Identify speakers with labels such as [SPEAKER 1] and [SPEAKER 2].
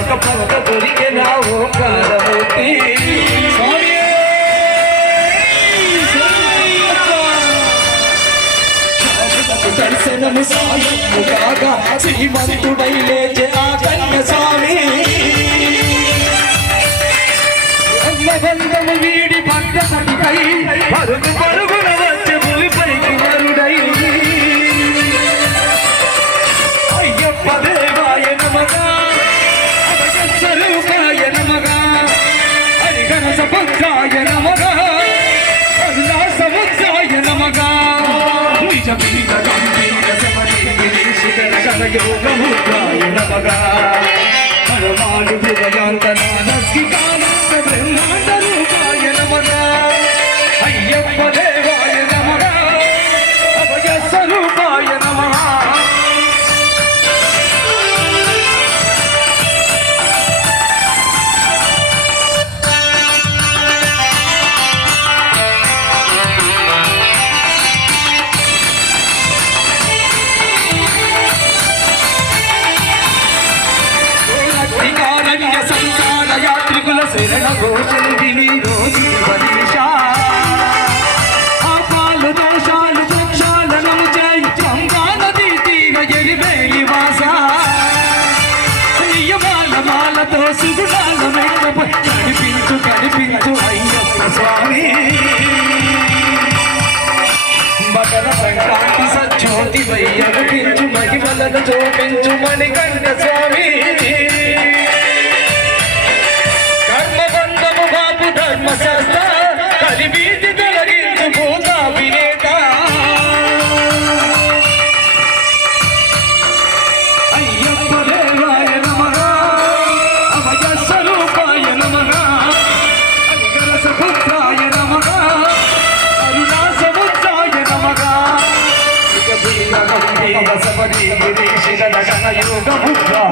[SPEAKER 1] ఒక పొగ దొరికిన ఓంకారమూర్తి. దర్శనము సాయము కాగా శ్రీమంతుడై లేచే ఆ కన్య స్వామి. బంధము వీడి భక్త సతికై పరుగు పరుగున వచ్చే భూమిపైకి వరుడై. అయ్యప్ప దేవాయ నమగా స్వరూపాయ నమగా హరిగణ సపంచాయ నమగా కరుణాసముద్రాయ నమగా నిజ బీజ గంభీర నమగా కనిపించు కనిపించు అయ్యప్ప స్వామి. మకర సంక్రాంతి సజ్జోతి వయ్యపించు మహిమలను చూపించు మణికంఠ స్వామి. దేవేశ గగన యోగ ముగ్గా